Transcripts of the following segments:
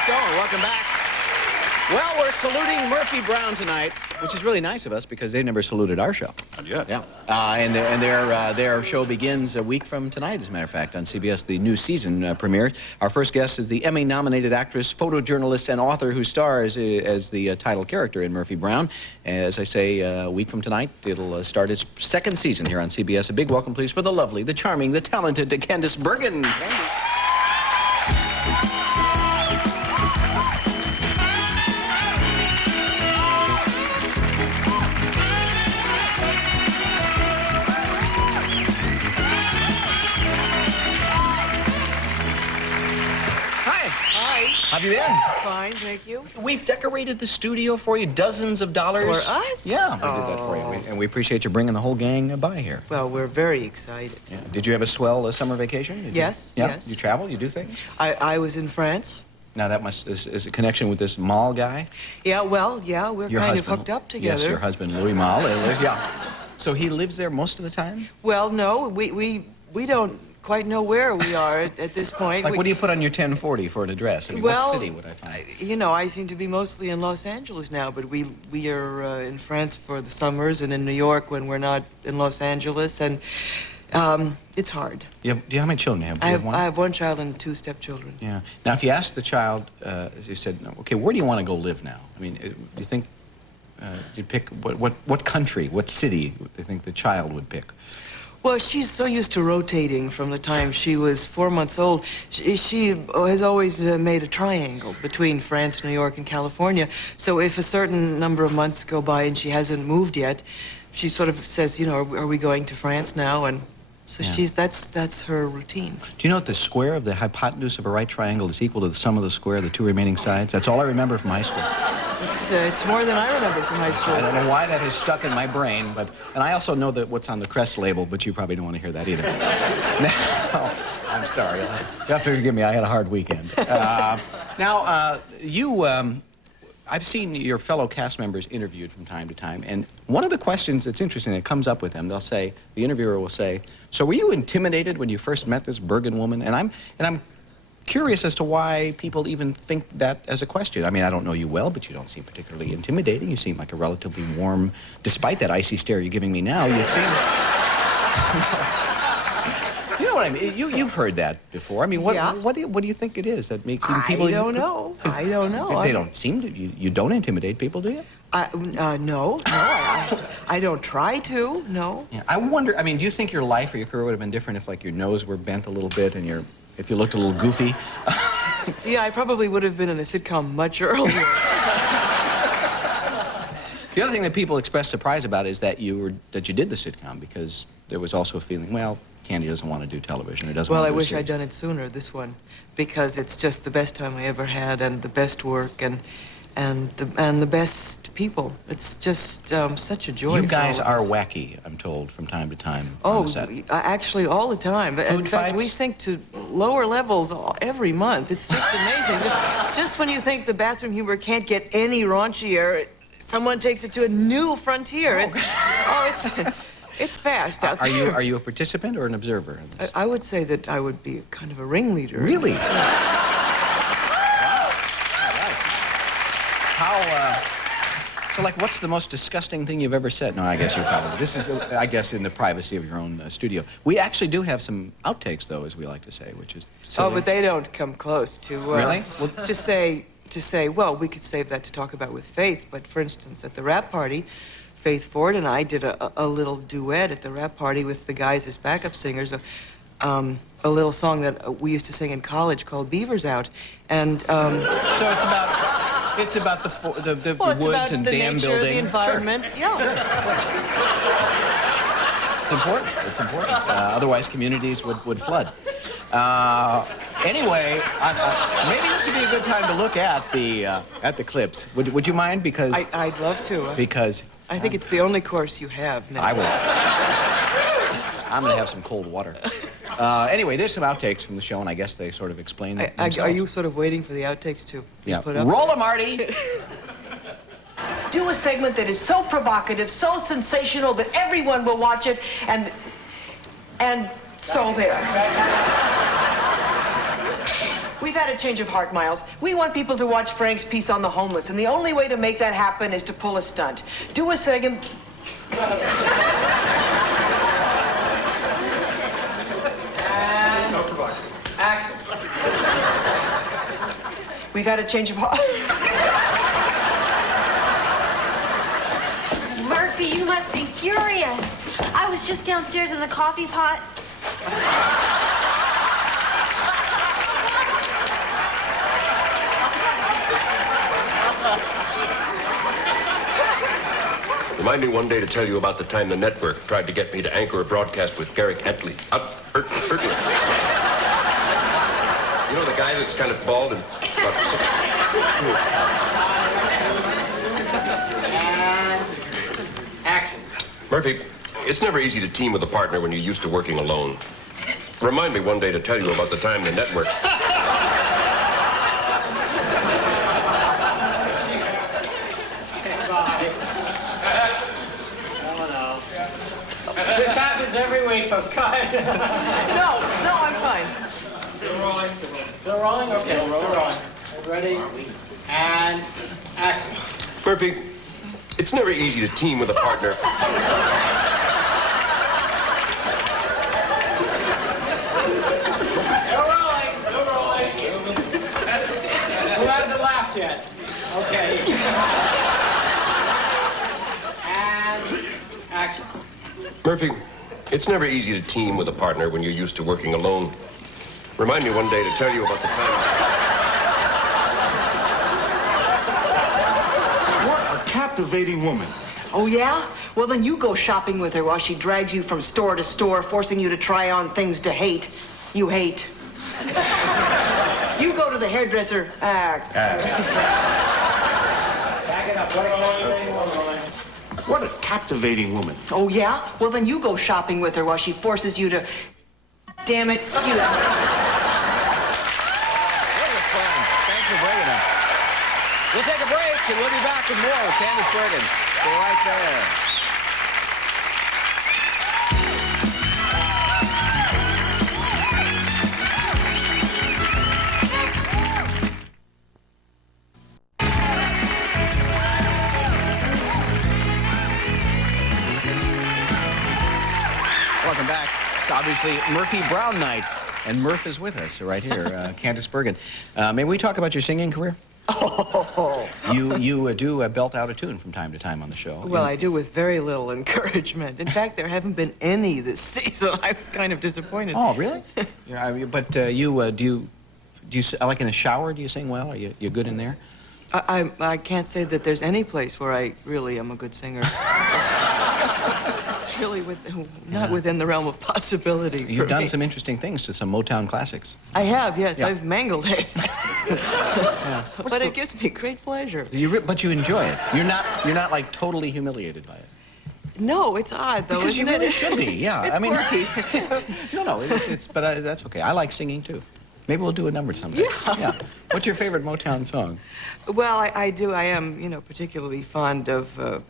it going. Welcome back. Well, we're saluting Murphy Brown tonight, which is really nice of us because they never saluted our show. Not yet. Yeah. And their show begins a week from tonight, as a matter of fact, on CBS. The new season premieres. Our first guest is the Emmy-nominated actress, photojournalist, and author who stars as the title character in Murphy Brown. As I say, a week from tonight, it'll start its second season here on CBS. A big welcome, please, for the lovely, the charming, the talented Candice Bergen. How have you been? Fine, thank you. We've decorated the studio for you, dozens of dollars. For us? Yeah, we did that for you. And we appreciate you bringing the whole gang by here. Well, we're very excited. Yeah. Did you have a swell summer vacation? Yes, yeah? yes. You travel? You do things? I was in France. Now, that is a connection with this Mal guy? Yeah, well, yeah, we're Your kind husband, of hooked up together. Yes, your husband, Louis Mal. Yeah. So he lives there most of the time? Well, no, we don't quite know where we are at this point. Like, what do you put on your 1040 for an address? I mean, well, what city would I find? You know, I seem to be mostly in Los Angeles now, but we are in France for the summers and in New York when we're not in Los Angeles, and it's hard. Do you have how many children do you have? I have one child and two stepchildren. Yeah. Now, if you ask the child, as you said, okay, where do you want to go live now? I mean, do you think you'd pick what country, what city do you think the child would pick? Well, she's so used to rotating from the time she was 4 months old. She has always made a triangle between France, New York, and California. So if a certain number of months go by and she hasn't moved yet, she sort of says, you know, are we going to France now? And so yeah. that's her routine. Do you know that the square of the hypotenuse of a right triangle is equal to the sum of the square of the two remaining sides? That's all I remember from high school. It's more than I remember from high school. I don't know why that has stuck in my brain, and I also know that what's on the crest label, but you probably don't want to hear that either. Now, I'm sorry. You have to forgive me. I had a hard weekend. I've seen your fellow cast members interviewed from time to time, and one of the questions that's interesting that comes up with them, the interviewer will say, "So were you intimidated when you first met this Bergen woman?" And I'm curious as to why people even think that as a question. I mean, I don't know you well, but you don't seem particularly intimidating. You seem like a relatively warm, despite that icy stare you're giving me now, you seem... You know what I mean? You've heard that before. I mean, what do you think it is that makes people... I don't know. I don't know. They don't seem to... You don't intimidate people, do you? No. I don't try to, no. Yeah, I wonder, I mean, do you think your life or your career would have been different if, like, your nose were bent a little bit and if you looked a little goofy? Yeah, I probably would have been in a sitcom much earlier. The other thing that people express surprise about is that you did the sitcom, because there was also a feeling, well, Candy doesn't want to do television, or doesn't want to do Well, I wish series. I'd done it sooner, this one, because it's just the best time I ever had, and the best work, and the best people. It's just such a joy. You guys for all are of us. wacky, I'm told, from time to time on the set. Actually, all the time. In fact, fights? we sink to lower levels every month. It's just amazing. Just when you think the bathroom humor can't get any raunchier, someone takes it to a new frontier. It's fast out there. Are you a participant or an observer in this? I would say that I would be kind of a ringleader. Really? So, like, what's the most disgusting thing you've ever said? No, I guess you probably... This is, I guess, in the privacy of your own studio. We actually do have some outtakes, though, as we like to say, which is silly. Oh, but they don't come close to... Really? Well, to say, well, we could save that to talk about with Faith, but for instance, at the rap party, Faith Ford and I did a little duet at the rap party with the guys as backup singers, a little song that we used to sing in college called Beaver's Out, and... So it's about the woods and dam building. The environment, sure. yeah. Sure. It's important. It's important. Otherwise, communities would flood. Anyway, maybe this would be a good time to look at the clips. Would you mind? Because I'd love to. Because I think it's the only course you have now. I will. I'm going to have some cold water. Anyway, there's some outtakes from the show, and I guess they sort of explain it themselves. Are you sort of waiting for the outtakes to be put up? Roll 'em, Marty! Do a segment that is so provocative, so sensational that everyone will watch it, and so there. We we've had a change of heart, Miles. We want people to watch Frank's piece on the homeless, and the only way to make that happen is to pull a stunt. Do a segment. So provocative. Action. We've had a change of heart. Murphy, you must be furious. I was just downstairs in the coffee pot. Remind me one day to tell you about the time the network tried to get me to anchor a broadcast with Garrick Hentley. Hertley. You know the guy that's kind of bald and about 6? And action. Murphy, it's never easy to team with a partner when you're used to working alone. Remind me one day to tell you about the time the network... This happens every week, folks. Go ahead. No, I'm fine. Still rolling. Still rolling? Okay, still rolling. Ready? And action. Murphy, it's never easy to team with a partner. Still rolling. Still rolling. Who hasn't laughed yet? Okay. And action. Murphy, it's never easy to team with a partner when you're used to working alone. Remind me one day to tell you about the time... What a captivating woman. Oh, yeah? Well, then you go shopping with her while she drags you from store to store, forcing you to try on things to hate. You hate. You go to the hairdresser. Back it up. Rolling. What a captivating woman. Oh, yeah? Well, then you go shopping with her while she forces you to... Damn it, excuse me. What a fun. Thanks for bringing them. We'll take a break, and we'll be back with more with Candace Bergen. Stay right there. Welcome back. It's obviously Murphy Brown night, and Murph is with us right here, Candace Bergen. May we talk about your singing career? Oh. You do belt out a tune from time to time on the show. Well, I do with very little encouragement. In fact, there haven't been any this season. I was kind of disappointed. Oh, really? Yeah, I mean, but do you like in the shower? Do you sing well? Are you good in there? I can't say that there's any place where I really am a good singer. It's really not within the realm of possibility for You've done me. some interesting things to some Motown classics. I have, yes. Yeah. I've mangled it. Yeah. But it gives me great pleasure. But you enjoy it. You're not like totally humiliated by it. No, it's odd, though, Because you isn't really it? should be. Yeah. It's quirky. No, but that's okay. I like singing too. Maybe we'll do a number someday. Yeah. What's your favorite Motown song? Well, I do. I am, particularly fond of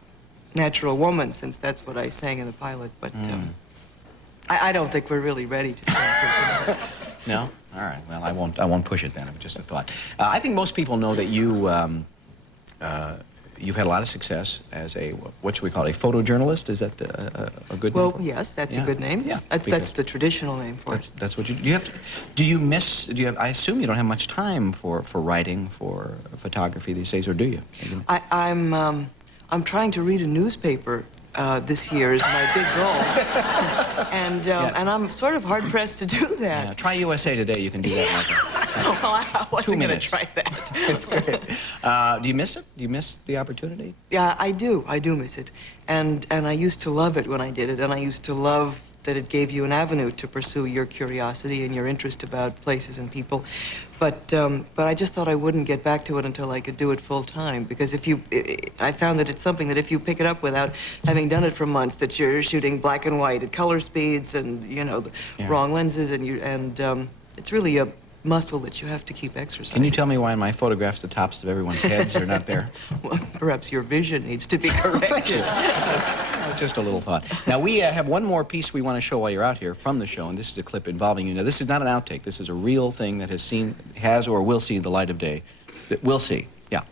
Natural Woman, since that's what I sang in the pilot. But I don't think we're really ready to sing. No? All right. Well, I won't push it then. It was just a thought. I think most people know that you've had a lot of success as what should we call it, a photojournalist? Is that a good name? Well, for it? yes, that's Yeah. a good name. Yeah. That's the traditional name for it. That's what you do. I assume you don't have much time for writing, for photography these days, or do you? I'm trying to read a newspaper this year is my big goal. And I'm sort of hard-pressed to do that. Yeah, try USA Today. You can do that, Michael. Well, I wasn't going to try that. It's great. Do you miss it? Do you miss the opportunity? Yeah, I do. I do miss it. And I used to love it when I did it, and I used to love that it gave you an avenue to pursue your curiosity and your interest about places and people. But I just thought I wouldn't get back to it until I could do it full time, because I found that it's something that if you pick it up without having done it for months, that you're shooting black and white at color speeds and the wrong lenses, and it's really a muscle that you have to keep exercising. Can you tell me why in my photographs the tops of everyone's heads are not there? Well, perhaps your vision needs to be corrected. Thank you. Just a little thought. Now, we have one more piece we want to show while you're out here from the show, and this is a clip involving you. Now, this is not an outtake. This is a real thing that has or will see the light of day. That we'll see, yeah.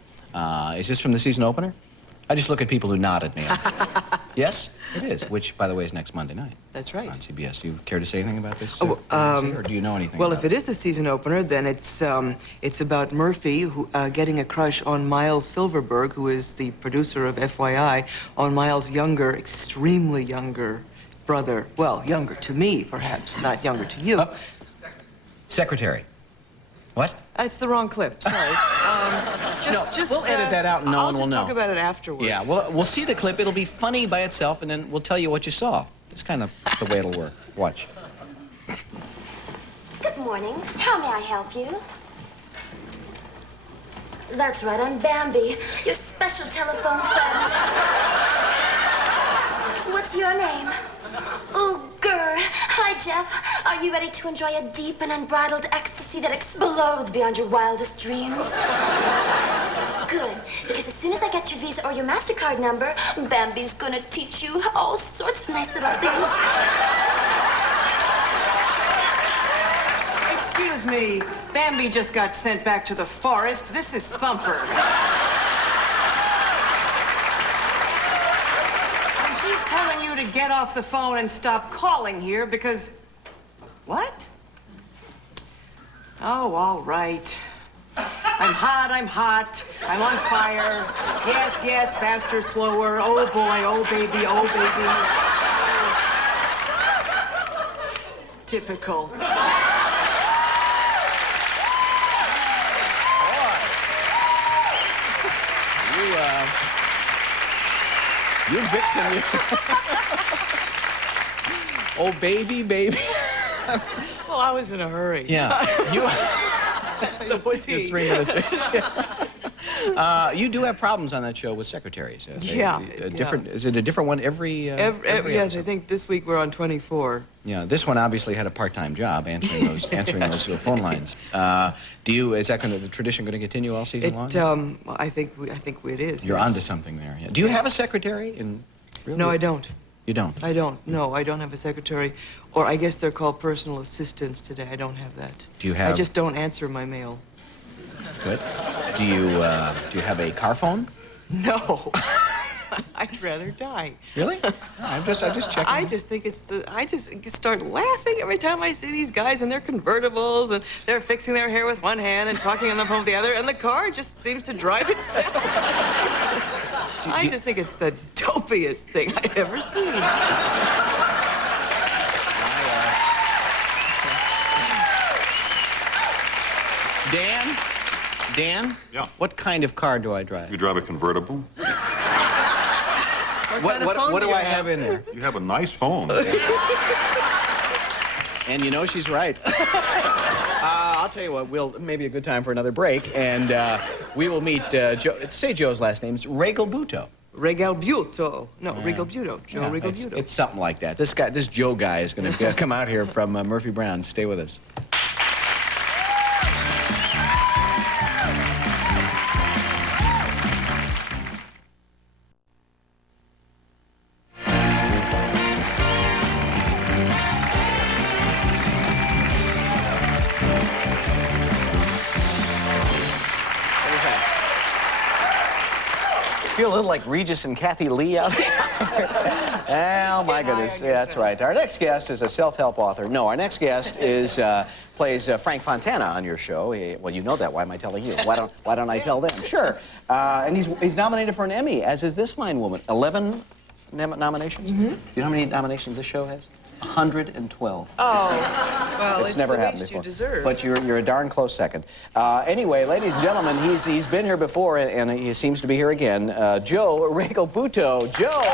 Is this from the season opener? I just look at people who nod at me. Yes, it is, which, by the way, is next Monday night. That's right. On CBS. Do you care to say anything about this? Oh, or do you know anything Well, about if it is the season opener, then it's about Murphy who, getting a crush on Miles Silverberg, who is the producer of FYI, on Miles' younger, extremely younger brother. Well, younger to me, perhaps, not younger to you. Secretary. What? It's the wrong clip. Sorry. We'll edit that out and no one will know. I'll just talk about it afterwards. Yeah, we'll see the clip. It'll be funny by itself, and then we'll tell you what you saw. It's kind of the way it'll work. Watch. Good morning. How may I help you? That's right, I'm Bambi, your special telephone friend. What's your name? Oh, Grr. Hi, Jeff. Are you ready to enjoy a deep and unbridled ecstasy that explodes beyond your wildest dreams? Good, because as soon as I get your Visa or your MasterCard number, Bambi's gonna teach you all sorts of nice little things. Excuse me, Bambi just got sent back to the forest. This is Thumper. And she's telling you to get off the phone and stop calling here because... What? Oh, all right. I'm hot, I'm on fire. Yes, yes, faster, slower. Oh, boy, oh, baby, oh, baby. Typical. You Vixen, you. Oh, baby, baby. Well, I was in a hurry. Yeah. So was he. 3 minutes. You do have problems on that show with secretaries. Yeah. Is it a different one every Yes, episode? I think this week we're on 24. Yeah, this one obviously had a part-time job answering those little phone lines. Is that the tradition going to continue all season long? I think it is. You're yes. onto something there. Yeah. Do you have a secretary? No, I don't. You don't? I don't. No, I don't have a secretary. Or I guess they're called personal assistants today. I don't have that. Do you have... I just don't answer my mail. Good. Do you have a car phone? No. I'd rather die. Really? No, I'm just checking. I just think I just start laughing every time I see these guys in their convertibles and they're fixing their hair with one hand and talking on the phone with the other, and the car just seems to drive itself. I just think it's the dopiest thing I've ever seen. Dan? Yeah. What kind of car do I drive? You drive a convertible? What do I have in there? You have a nice phone. And you know she's right. I'll tell you what, maybe a good time for another break, and we will meet Joe. Say Joe's last name. It's Regalbuto. Regalbuto. No, Regalbuto. Joe Yeah, Regalbuto. it's something like that. This Joe guy is going to come out here from Murphy Brown. Stay with us. Feel a little like Regis and Kathy Lee out here. Oh, my goodness. Yeah, that's right. Our next guest is a self-help author. No, our next guest plays Frank Fontana on your show. Well, you know that. Why am I telling you? Why don't I tell them? Sure. And he's nominated for an Emmy, as is this fine woman. 11 nominations? Mm-hmm. Do you know how many nominations this show has? 112. Oh, well, it's never the happened least before. You deserve. But you're a darn close second. Anyway, ladies and gentlemen, he's been here before, and he seems to be here again. Joe Regalbuto. Joe.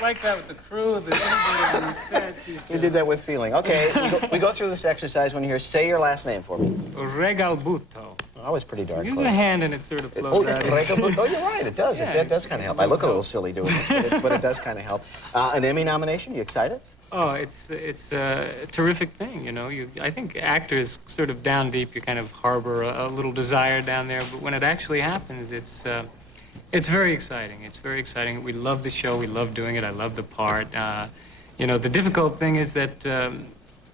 Like that with the crew, the interview, set. You did that with feeling. Okay, we go through this exercise when you hear, say your last name for me. Regalbuto. Always pretty darn Use close. a hand and it sort of flows Oh, out. oh, you're right. It does. Yeah, It does kind of help. I look a little silly doing this, but it does kind of help. An Emmy nomination? You excited? Oh, it's a terrific thing, you know. I think actors sort of down deep, you kind of harbor a little desire down there, but when it actually happens, it's very exciting. It's very exciting. We love the show. We love doing it. I love the part. You know, the difficult thing is that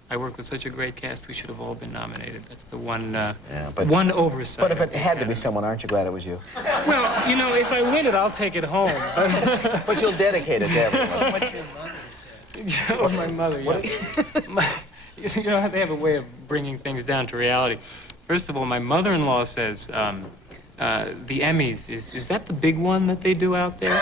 I work with such a great cast. We should have all been nominated. That's the one one oversight. But if it had to be someone, aren't you glad it was you? Well, you know, if I win it, I'll take it home. But you'll dedicate it to everyone. What's your mother say? Oh, my mother, yeah. You know, they have a way of bringing things down to reality. First of all, my mother-in-law says, the Emmys, is that the big one that they do out there?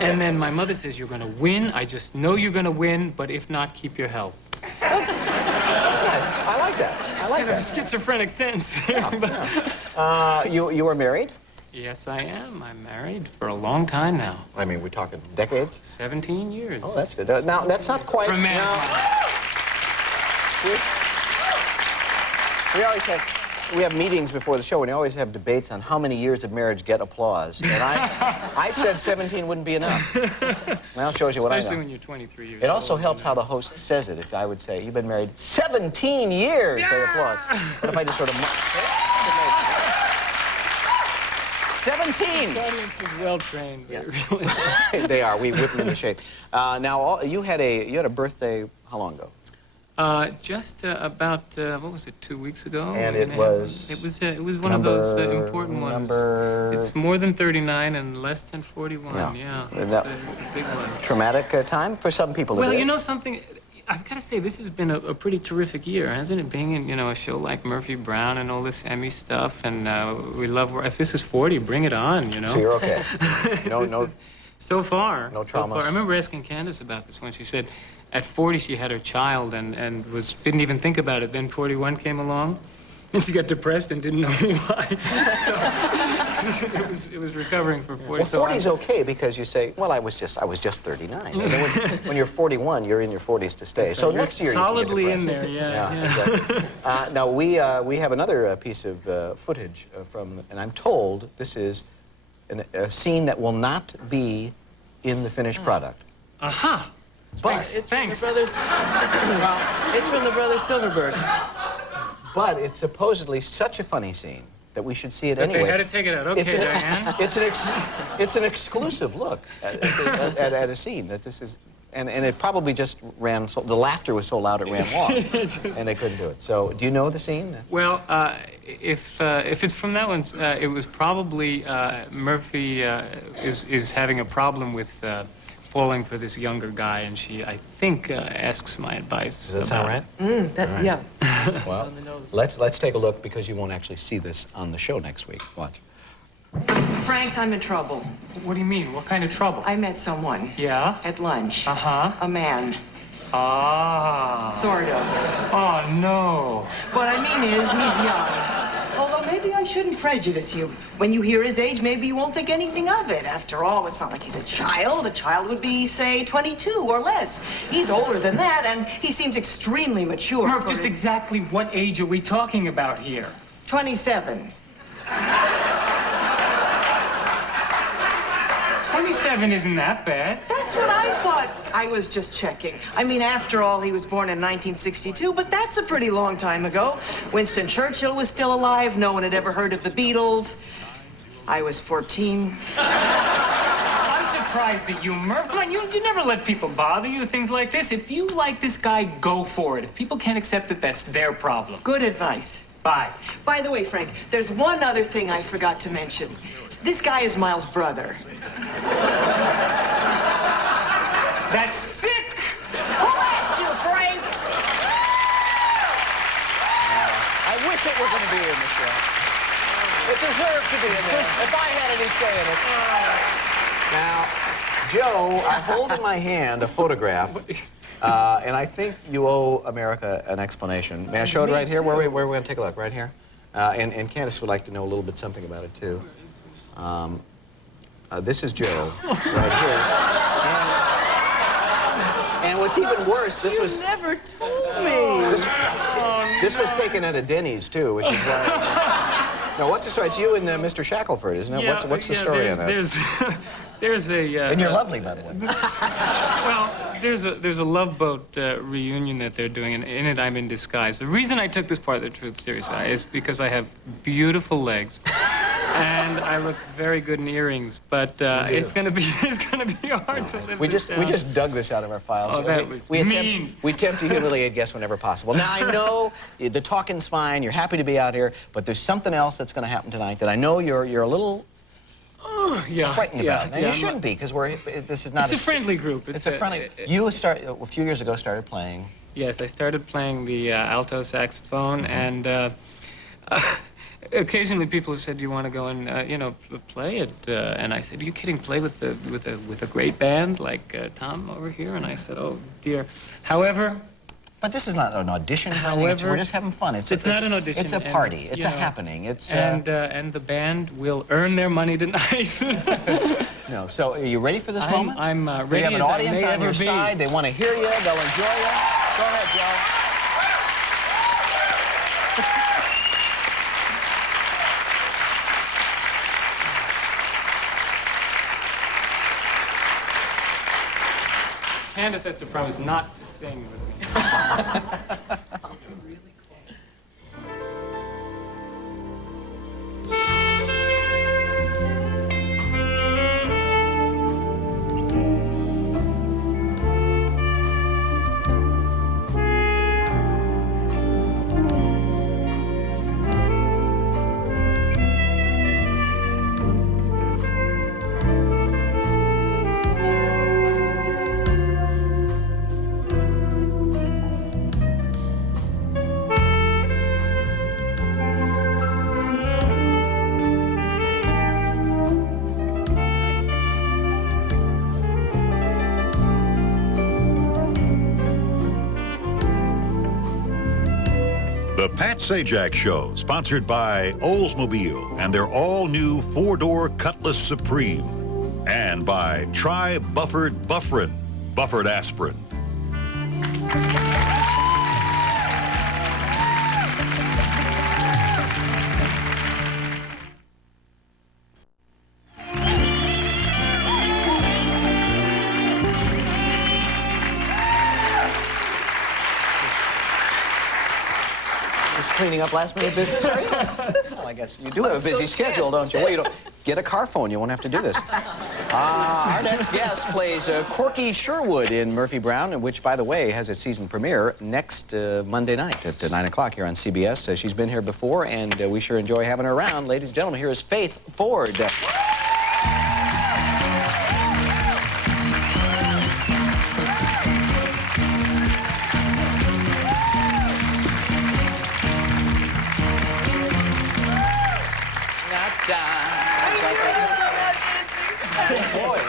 And then my mother says, you're going to win. I just know you're going to win, but if not, keep your health. That's nice. I like that. I like Kind of a that. schizophrenic sense. You were married? Yes, I am. I'm married for a long time now. I mean, we're talking decades? 17 years. Oh, that's good. Now, that's not quite... Romantic. We always have meetings before the show, and we always have debates on how many years of marriage get applause. And I said 17 wouldn't be enough. Now it shows you what I know. Especially when you're 23 years It also old, helps you know. how the host says it. If I would say, you've been married 17 years, they applaud. But if I just sort of... 17! This audience is well-trained. Yeah. Really. They are. We whip them into shape. Now, you had a birthday, how long ago? Just about what was it? 2 weeks ago. And it was. It was one of those important ones. It's more than 39 and less than 41. Yeah. Yeah. That- It's a big one. Traumatic time for some people. Well, it you is. know something. I've got to say, this has been a pretty terrific year, hasn't it? Being in, you know, a show like Murphy Brown and all this Emmy stuff, and we love. If this is 40, bring it on. You know. So you're okay. No. So far. No so far. traumas. I remember asking Candace about this when she said, at 40 she had her child and didn't even think about it. Then 41 came along, and she got depressed and didn't know why. So it was recovering for 40. Well, So 40 is okay because you say, well, I was just 39. And then when you're 41, you're in your 40s to stay. So you're next year you can get solidly in depressed. there. Yeah. Exactly. Now we have another piece of footage from, and I'm told this is a scene that will not be in the finished product. Aha. But It's Thanks. from the brothers. It's from the brothers Silverberg. But it's supposedly such a funny scene that we should see it But anyway. they had to take it out. Okay, Diane. It's an exclusive look at a scene that this is, and it probably just ran. The laughter was so loud it ran long, and they couldn't do it. So, do you know the scene? Well, if it's from that one, it was probably Murphy is having a problem with falling for this younger guy, and she, I think, asks my advice. Does that sound about right? Yeah. Well, on the nose. let's take a look because you won't actually see this on the show next week. Watch. Franks, I'm in trouble. What do you mean? What kind of trouble? I met someone Yeah? at lunch. Uh-huh. A man. Ah. Sort of. Oh, no. What I mean is, he's young. Although maybe I shouldn't prejudice you. When you hear his age, maybe you won't think anything of it. After all, it's not like he's a child. A child would be, say, 22 or less. He's older than that, and he seems extremely mature. Murph, for just his- exactly what age are we talking about here? 27. 27 isn't that bad. That's what I thought. I was just checking. I mean, after all, he was born in 1962, but that's a pretty long time ago. Winston Churchill was still alive. No one had ever heard of the Beatles. I was 14. I'm surprised at you, Murph. Come on, you never let people bother you with things like this. If you like this guy, go for it. If people can't accept it, that's their problem. Good advice. Bye. By the way, Frank, there's one other thing I forgot to mention. This guy is Miles' brother. That's sick! Who asked you, Frank? I wish it were going to be in the show. It deserved to be in there. If I had any say in it. Now, Joe, I hold in my hand a photograph, and I think you owe America an explanation. May I show it right here? Where we're going to take a look? Right here? And Candace would like to know a little bit something about it, too. This is Joe, right here. And what's even worse, this was... You never told me. This was taken at a Denny's, too, which is why... Now, what's the story? It's you and Mr. Shackelford, isn't it? Yeah, What's the story on that? There's a... And you're lovely, by the way. Well, there's a Love Boat reunion that they're doing, and in it I'm in disguise. The reason I took this part of the Truth seriously is because I have beautiful legs, and I look very good in earrings. But it's gonna be hard to live We this just down. dug this out of our files. Oh, that was mean. We attempt to humiliate guests whenever possible. Now, I know the talking's fine. You're happy to be out here, but there's something else that's going to happen tonight that I know you're a little frightened about. And you shouldn't be, because this is not. It's a friendly group. It's a friendly. You a few years ago started playing. Yes, I started playing the alto saxophone, and occasionally people have said, "Do you want to go and you know, play it?" And I said, "Are you kidding? Play with a great band like Tom over here?" And I said, "Oh dear." However. But this is not an audition. We're just having fun. It's not an audition. It's a party. It's a happening. It's and the band will earn their money tonight. No. So, are you ready for this moment? I'm ready. You have an as audience I may on your ever be. side. They want to hear you. They'll enjoy you. Go ahead, Joe. Candace has to promise not to sing with me. The Pat Sajak Show, sponsored by Oldsmobile and their all-new four-door Cutlass Supreme. And by Try Buffered Bufferin, Buffered Aspirin. Cleaning up last-minute business, are you? Well, I guess you do have a busy schedule, don't you? Well, you don't get a car phone. You won't have to do this. Our next guest plays Corky Sherwood in Murphy Brown, which, by the way, has its season premiere next Monday night at 9 o'clock here on CBS. She's been here before, and we sure enjoy having her around. Ladies and gentlemen, here is Faith Ford. Boy,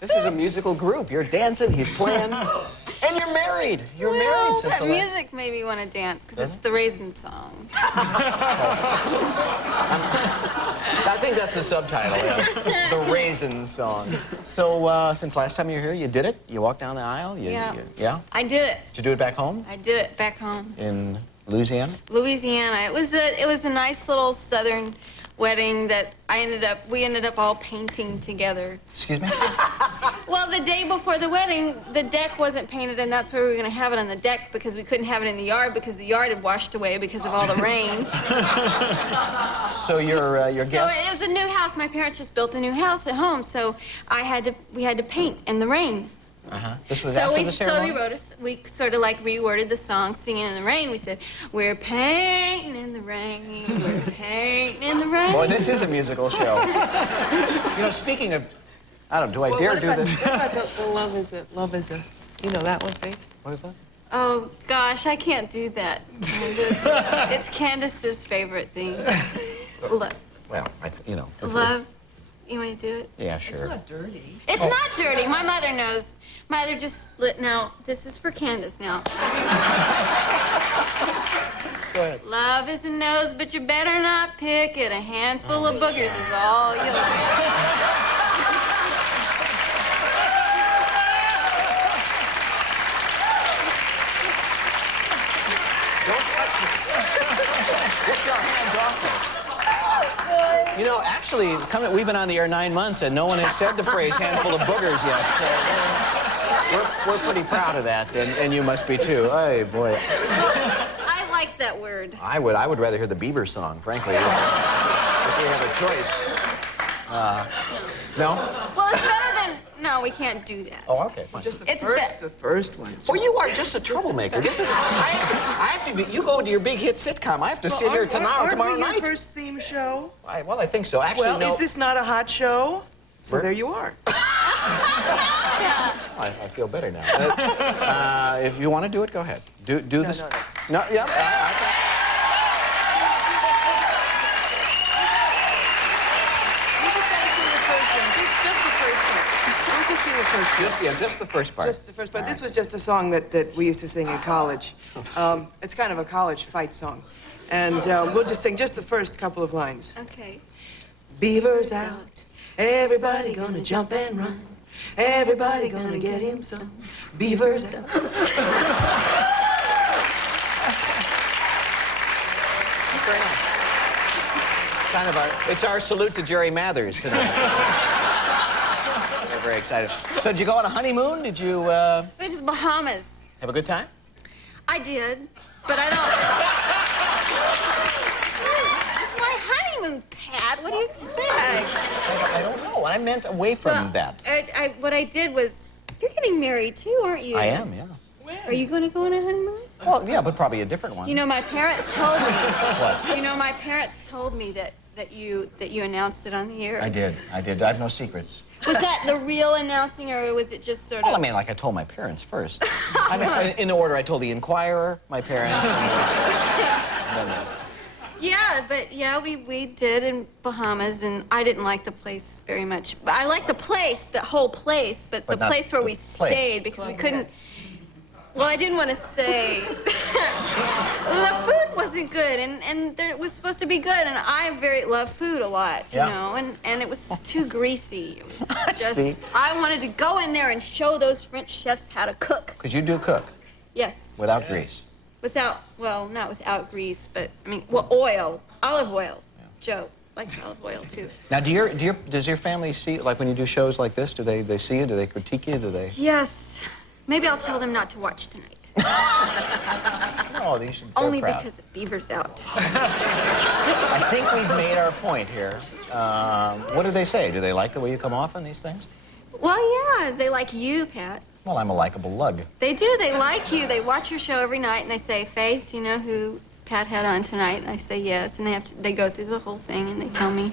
this is a musical group. You're dancing, he's playing, and you're married. You're married since the music made me want to dance because it's the Raisin song. I think that's the subtitle, yeah. The Raisin song. So, since last time you were here, you did it? You walked down the aisle? Yeah? I did it. Did you do it back home? I did it back home. In Louisiana? Louisiana. It was a nice little southern wedding that we ended up all painting together. Excuse me? Well, the day before the wedding, the deck wasn't painted, and that's where we were going to have it on the deck because we couldn't have it in the yard because the yard had washed away because of all the rain. So your guest? So it was a new house. My parents just built a new house at home, so we had to paint in the rain. This was after the ceremony? We sort of like reworded the song, Singing in the Rain. We said, we're painting in the rain, we're painting in the rain. Boy, this is a musical show. You know, speaking of, Adam, do I dare do this? What about the Love Is It? Love Is It. You know that one, Faith? What is that? Oh, gosh, I can't do that, Candace. It's Candace's favorite thing. Well, you know. Love. You want to do it? Yeah, sure. It's not dirty. It's not dirty. My mother knows. My mother just now. This is for Candace now. Go ahead. Love is a nose, but you better not pick it. A handful of boogers is all you'll get. Don't touch me. Get your hands off me. actually, we've been on the air 9 months, and no one has said the phrase handful of boogers yet. So we're pretty proud of that, and you must be too. Hey, boy. I like that word. I would rather hear the Beaver song, frankly, if we have a choice. No? Well, it's better than... No, we can't do that. Oh, okay, fine. Just It's the first one. Well, you are just a troublemaker. This is... I have to be... You go to your big hit sitcom. I have to sit here tomorrow Aren't we night. your first theme show? Well, I think so. Actually, Well, no. is this not a hot show? So Bert? there you are. I feel better now. If you want to do it, go ahead. Do this. No, that's... No, yeah. You just gotta sing the first one. Just the first one. We'll just sing the first one. Just the first part. Just the first part. This was just a song that we used to sing in college. It's kind of a college fight song. And we'll just sing just the first couple of lines. Okay. Beaver's out, everybody gonna jump and run. Everybody gonna get him some. Beaver's out. Very nice. Kind of it's our salute to Jerry Mathers tonight. We're very excited. So did you go on a honeymoon? Did you We went to the Bahamas. have a good time? I did, but I don't... It's my honeymoon, Pat. What do you expect? I don't know. I meant away from that. What I did was... You're getting married, too, aren't you? I am, yeah. Are you going to go on a honeymoon? Well, yeah, but probably a different one. You know, my parents told me... What? You know, my parents told me that you announced it on the air. I did. I have no secrets. Was that the real announcing, or was it just sort of... Well, I mean, like I told my parents first. I mean, in order, I told the Inquirer, my parents, and then this. Yeah, but yeah, we did in Bahamas, and I didn't like the place very much. But I liked the place, the whole place, but the not place where the we place. stayed because we couldn't... Well, I didn't want to say... The food wasn't good, and it was supposed to be good, and I love food a lot, you know, and it was too greasy. It was just... I wanted to go in there and show those French chefs how to cook. Because you do cook Yes. without grease. Without, well, not without grease, but, I mean, well, oil, olive oil. Joe likes olive oil, too. Now, does your family see, like when you do shows like this, do they see you? Do they critique you? Do they? Yes. Maybe I'll tell them not to watch tonight. No, they should. Only proud. because of Beaver's out. I think we've made our point here. What do they say? Do they like the way you come off on these things? Well, yeah, they like you, Pat. Well, I'm a likable lug. They do. They like you. They watch your show every night, and they say, Faith, do you know who Pat had on tonight? And I say yes, and they go through the whole thing, and they tell me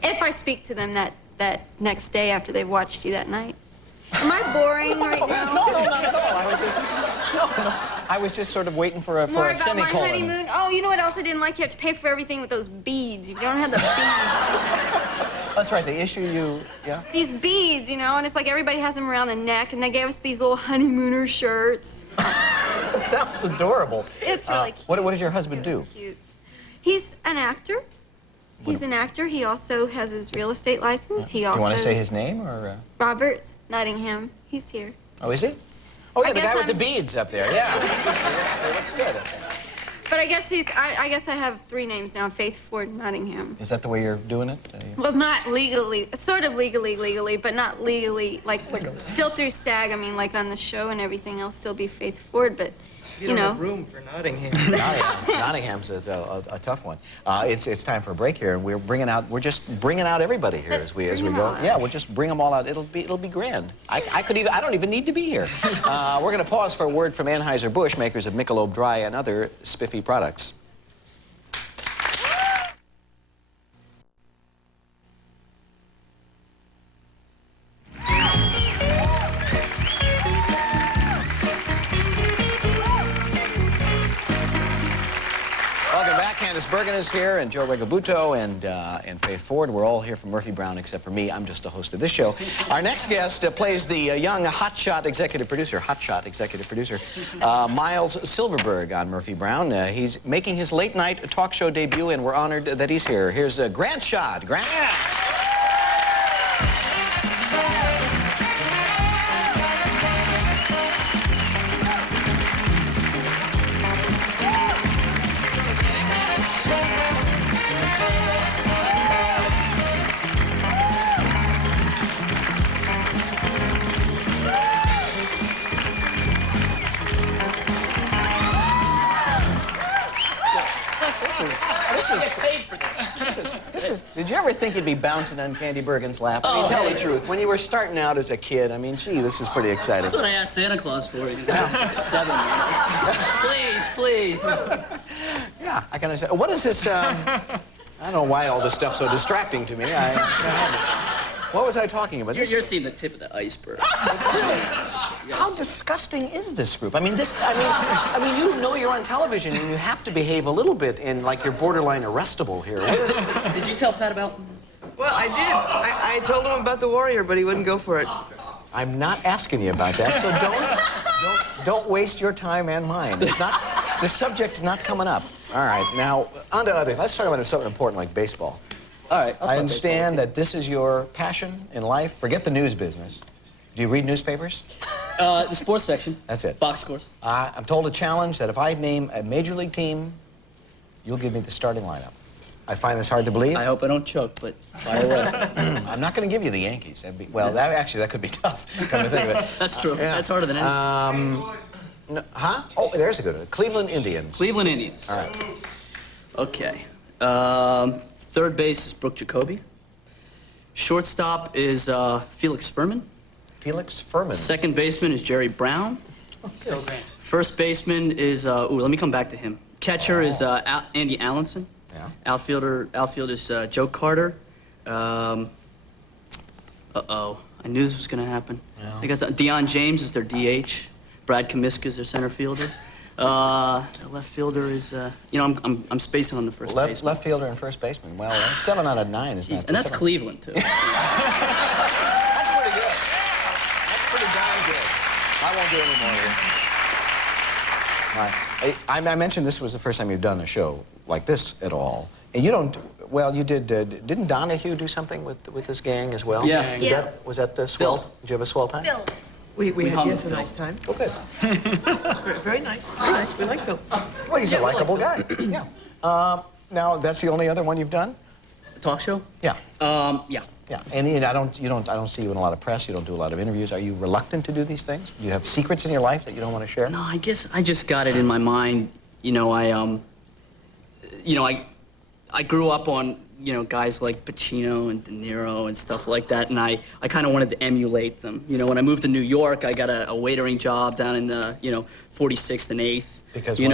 if I speak to them that next day after they've watched you that night. Am I boring right now? No, not at all. I was just sort of waiting for a More about semicolon. my honeymoon. Oh, you know what else I didn't like? You have to pay for everything with those beads. If you don't have the beads. That's right. They issue you, yeah. These beads, you know, and it's like everybody has them around the neck, and they gave us these little honeymooner shirts. It sounds adorable. It's really cute. What does your husband do? Cute. He's an actor. He's an actor. He also has his real estate license. He also... You want to say his name, or? Robert Nottingham. He's here. Oh, is he? Oh, yeah, I the guy guess with the beads up there. Yeah. He looks good. But I guess I guess I have 3 names now. Faith Ford Nottingham. Is that the way you're doing it? Well, not legally. Sort of legally, but not legally. Like, still through SAG. I mean, like on the show and everything, I'll still be Faith Ford, but... You don't have room for Nottingham. Nottingham's a tough one. It's time for a break here, and we're just bringing out everybody here as we go. Yeah, we'll just bring them all out. It'll be grand. I don't even need to be here. We're going to pause for a word from Anheuser-Busch, makers of Michelob Dry and other spiffy products. Candace Bergen is here, and Joe Regabuto, and Faith Ford. We're all here from Murphy Brown, except for me. I'm just the host of this show. Our next guest plays the young hotshot executive producer, Miles Silverberg on Murphy Brown. He's making his late-night talk show debut, and we're honored that he's here. Here's Grant Schad. Grant. Yeah. Did you ever think you'd be bouncing on Candy Bergen's lap? I mean, tell the truth. When you were starting out as a kid, I mean, gee, this is pretty exciting. That's what I asked Santa Claus for. You know? 7. Please, please. Yeah, I can understand. What is this? I don't know why all this stuff's so distracting to me. What was I talking about? You're seeing the tip of the iceberg. How disgusting is this group? I mean, I mean, you know you're on television and you have to behave a little bit in like you're borderline arrestable here. Did you tell Pat about? Well, I did. I told him about the Warrior, but he wouldn't go for it. I'm not asking you about that, so don't waste your time and mine. It's not, the subject's not coming up. All right, now, on to other. Let's talk about something important like baseball. All right. I understand that this is your passion in life. Forget the news business. Do you read newspapers? The sports section. That's it. Box scores. I'm told a challenge that if I name a major league team, you'll give me the starting lineup. I find this hard to believe. I hope I don't choke, but fire away. I'm not going to give you the Yankees. That'd be, well, that could be tough. Come to think of it. That's true. Yeah. That's harder than anything. No, huh? Oh, there's a good one. Cleveland Indians. Cleveland Indians. All right. Okay. Third base is Brooke Jacoby. Shortstop is Felix Furman. Felix Furman. Second baseman is Jerry Brown. So great. First baseman is, let me come back to him. Catcher is Andy Allenson. Yeah. Outfielder is Joe Carter. Uh-oh. I knew this was going to happen. Yeah. I guess Deion James is their DH. Brad Comiska is their center fielder. The left fielder is, you know, I'm spacing on the first baseman. Left fielder and first baseman. Well, 7 out of 9 is not. And that's Cleveland, too. That's pretty good. That's pretty darn good. I won't do any more here. All right. I mentioned this was the first time you've done a show like this at all. And you don't, well, you did, didn't Donahue do something with this gang as well? Yeah. Was that swell? Phil. Did you have a swell time? Phil. We had, hung yes, a Phil. nice time. Oh, good. Very nice. Very nice. We like Phil. Well, he's a likable guy. Yeah. Now, that's the only other one you've done? Talk show? Yeah. Yeah. Yeah. And I don't see you in a lot of press. You don't do a lot of interviews. Are you reluctant to do these things? Do you have secrets in your life that you don't want to share? No, I guess I just got it in my mind. You know, I grew up on, you know, guys like Pacino and De Niro and stuff like that, and I kind of wanted to emulate them. You know, when I moved to New York, I got a waitering job down in, 46th and 8th. Because we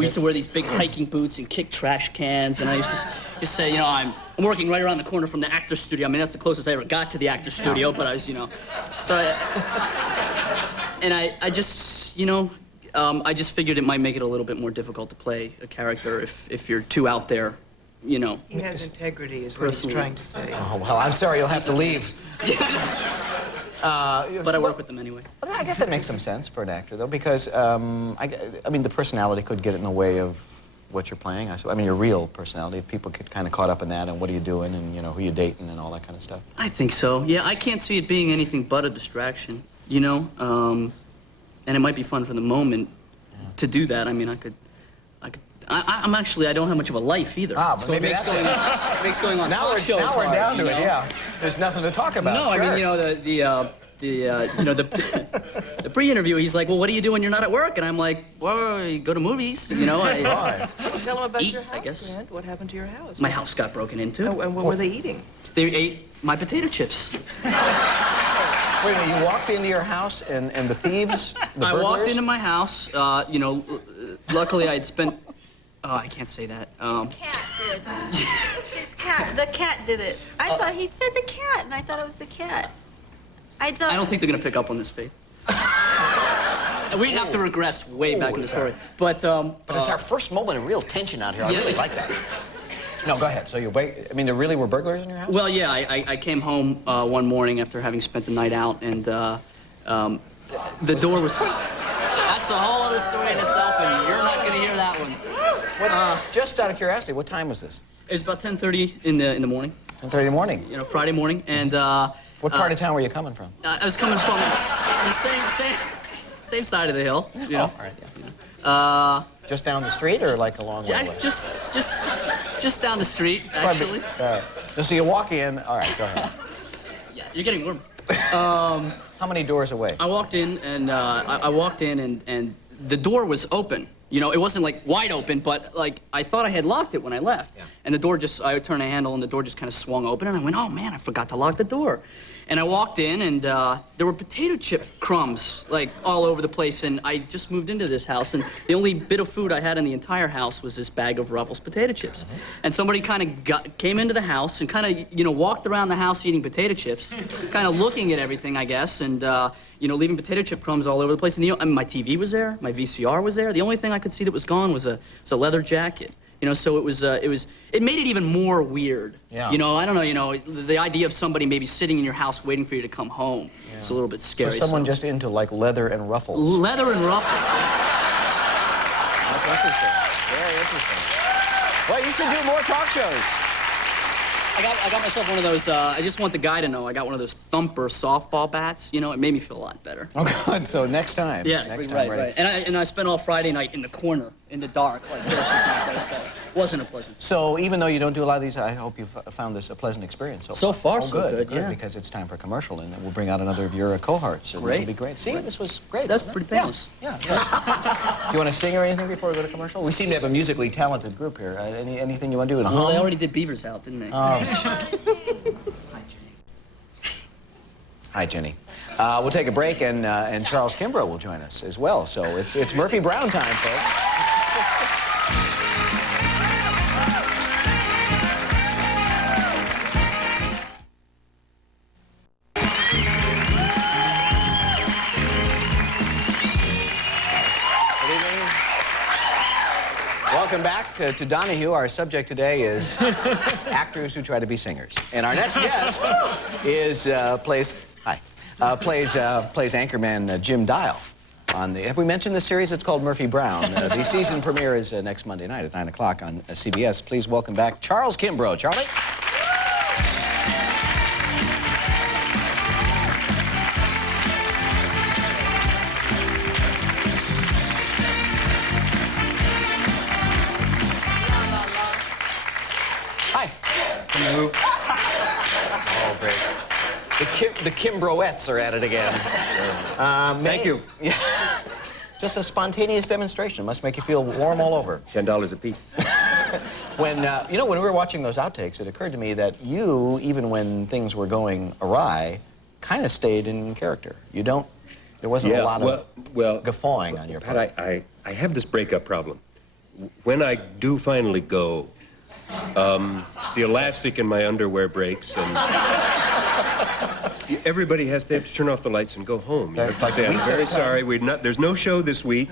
used to wear these big hiking boots and kick trash cans, and I used to just say, you know, I'm working right around the corner from the actor's studio. I mean, that's the closest I ever got to the actor's studio, but I was, I just, I just figured it might make it a little bit more difficult to play a character if you're too out there, you know. He has integrity, is what he's trying to say. Oh, well, I'm sorry, you'll have to leave. But I work with them anyway. Well, I guess that makes some sense for an actor, though, because, I mean, the personality could get in the way of what you're playing. I mean, your real personality, if people get kind of caught up in that and what are you doing and, you know, who you dating and all that kind of stuff. I think so. Yeah, I can't see it being anything but a distraction, you know? And it might be fun for the moment to do that. I mean, I'm actually, I don't have much of a life either. But so maybe it makes going on now talk shows now we're hard, down to you it, know? yeah. There's nothing to talk about. No, sure. I mean, you know, the pre-interview, he's like, well, what do you do when you're not at work? And I'm like, well, you go to movies, you know. Well, tell him about eat, your house, I guess. Grant. What happened to your house? My house got broken into. Oh, and what were they eating? They ate my potato chips. Wait a minute, you walked into your house and the thieves, the I burglars? walked into my house, you know, luckily I'd spent, oh, I can't say that. Cat did. The cat did it. I thought he said the cat, and I thought it was the cat. I don't think they're gonna pick up on this, Faith. We'd have to regress way back in the story. But it's our first moment of real tension out here. I really like that. No, go ahead. So I mean, there really were burglars in your house? Well, yeah, I came home one morning after having spent the night out, and the door was... That's a whole other story in itself, and you're not going to hear that one. Just out of curiosity, what time was this? It was about 10:30 in the morning. 10:30 in the morning? You know, Friday morning, and... what part of town were you coming from? I was coming from the same side of the hill, you know. All right, yeah. Just down the street or like a long way away? Just down the street, actually. All right. So you walk in. All right, go ahead. Yeah, you're getting warm. How many doors away? I walked in and and the door was open, You know, it wasn't like wide open, but like I thought I had locked it when I left. Yeah. And the door just, I turned a handle and the door just kind of swung open and I went, oh man, I forgot to lock the door. And I walked in and there were potato chip crumbs like all over the place, and I just moved into this house and the only bit of food I had in the entire house was this bag of Ruffles potato chips. And somebody kind of came into the house and kind of, you know, walked around the house eating potato chips, kind of looking at everything, I guess, and you know, leaving potato chip crumbs all over the place. And my TV was there, my VCR was there. The only thing I could see that was gone was a leather jacket. You know, so it made it even more weird. Yeah. You know, I don't know, you know, the idea of somebody maybe sitting in your house waiting for you to come home. Yeah. It's a little bit scary. So someone just into like leather and ruffles. Leather and ruffles. That's interesting. Very interesting. Well, you should do more talk shows. I got myself one of those, I just want the guy to know, I got one of those thumper softball bats. You know, it made me feel a lot better. Oh, God, so next time. Yeah, next time, right. And I spent all Friday night in the corner, in the dark, like this. Wasn't a pleasant. So even though you don't do a lot of these, I hope you've found this a pleasant experience. So far, so good, yeah. Because it's time for a commercial, and we'll bring out another of your cohorts. And great. It'll be great. See, this was great. That's pretty painless. Yeah. Do you want to sing or anything before we go to commercial? We seem to have a musically talented group here. Anything you want to do in a hum? Well, they already did Beavers Out, didn't they? Oh. Hi, Jenny. We'll take a break, and Charles Kimbrough will join us as well. So it's Murphy Brown time, folks. Welcome back to Donahue. Our subject today is actors who try to be singers. And our next guest is plays anchorman Jim Dial on the. Have we mentioned the series? It's called Murphy Brown. The season premiere is next Monday night at 9 o'clock on CBS. Please welcome back Charles Kimbrough. Charlie. Oh, great. The Kimbroettes are at it again. Thank you. Yeah. Just a spontaneous demonstration. Must make you feel warm all over. $10 a piece. When, you know, when we were watching those outtakes, it occurred to me that you, even when things were going awry, kind of stayed in character. You don't, there wasn't a lot of guffawing on your part. Pat, I have this breakup problem. When I do finally go, the elastic in my underwear breaks, and everybody has to turn off the lights and go home. You have to say, I'm very sorry, there's no show this week.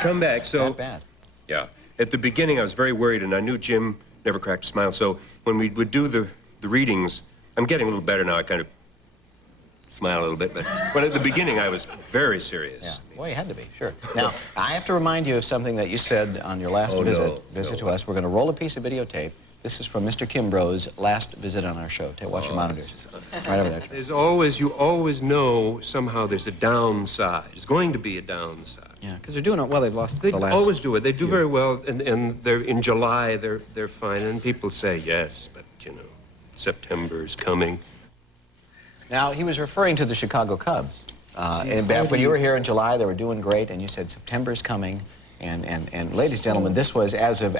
Come back. So, not bad. Yeah. At the beginning, I was very worried, and I knew Jim never cracked a smile. So when we would do the readings, I'm getting a little better now. I kind of smile a little bit, but at the beginning, I was very serious. Yeah. Well, you had to be, sure. Now, I have to remind you of something that you said on your last visit to us. We're going to roll a piece of videotape. This is from Mr. Kimbrough's last visit on our show. Watch your monitors. Right over there. There's always, you always know somehow there's a downside. There's going to be a downside. Yeah, because they're doing it well. They've lost the last. They always do it. They do very well, and they're in July. They're fine, and people say yes, but you know, September is coming. Now he was referring to the Chicago Cubs, and back when you were here in July, they were doing great, and you said September's coming. And ladies and gentlemen, this was as of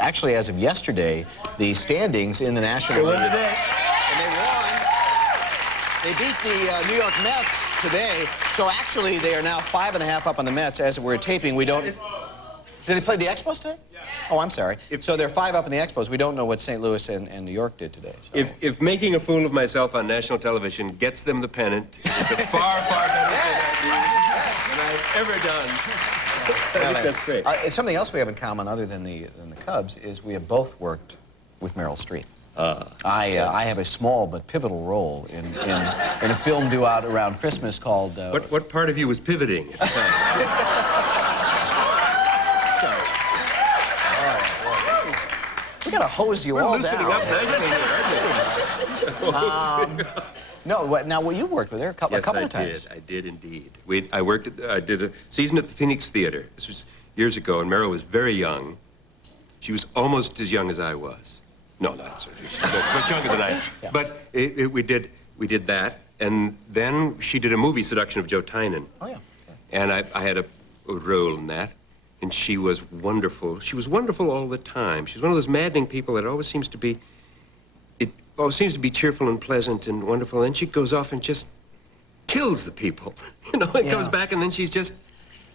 yesterday, the standings in the National League. And they won. They beat the New York Mets today. So actually, they are now 5.5 up on the Mets as we're taping. We don't. Did they play the Expos today? Yeah. Oh, I'm sorry. So they're 5 up in the Expos. We don't know what St. Louis and New York did today. So. If making a fool of myself on national television gets them the pennant, it's a far, far better thing than I've ever done. I think that's great. Something else we have in common, other than the Cubs, is we have both worked with Meryl Streep. I have a small but pivotal role in a film due out around Christmas called. What part of you was pivoting at the time? We gotta hose you all down. We're loosening up nicely here. Now you worked with her a couple of times. Yes, I did indeed. I did a season at the Phoenix Theater. This was years ago, and Meryl was very young. She was almost as young as I was. No, not so. She's much younger than I am. Yeah. But we did that, and then she did a movie, Seduction of Joe Tynan. Oh yeah. And I had a role in that, And she was wonderful. She was wonderful all the time. She's one of those maddening people that always seems to be, cheerful and pleasant and wonderful. And she goes off and just kills the people. You know, and comes back and then she's just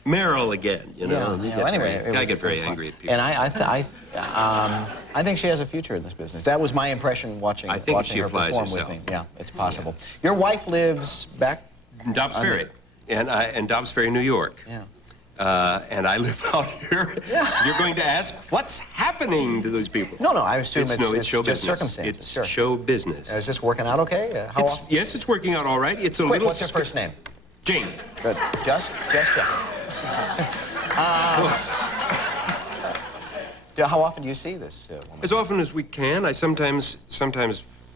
Meryl again, you know. I get very angry at people. And I think she has a future in this business. That was my impression watching her perform with me. Yeah, it's possible. Your wife lives back in Dobbs Ferry, and Dobbs Ferry, New York. Yeah. And I live out here. You're going to ask, what's happening to those people? No, I assume it's show just business. circumstances. It's show business. Is this working out okay? How often? Yes, it's working out all right. It's a little. What's her first name? Jane. Good. Just Jane. Close. How often do you see this woman? As often as we can. I sometimes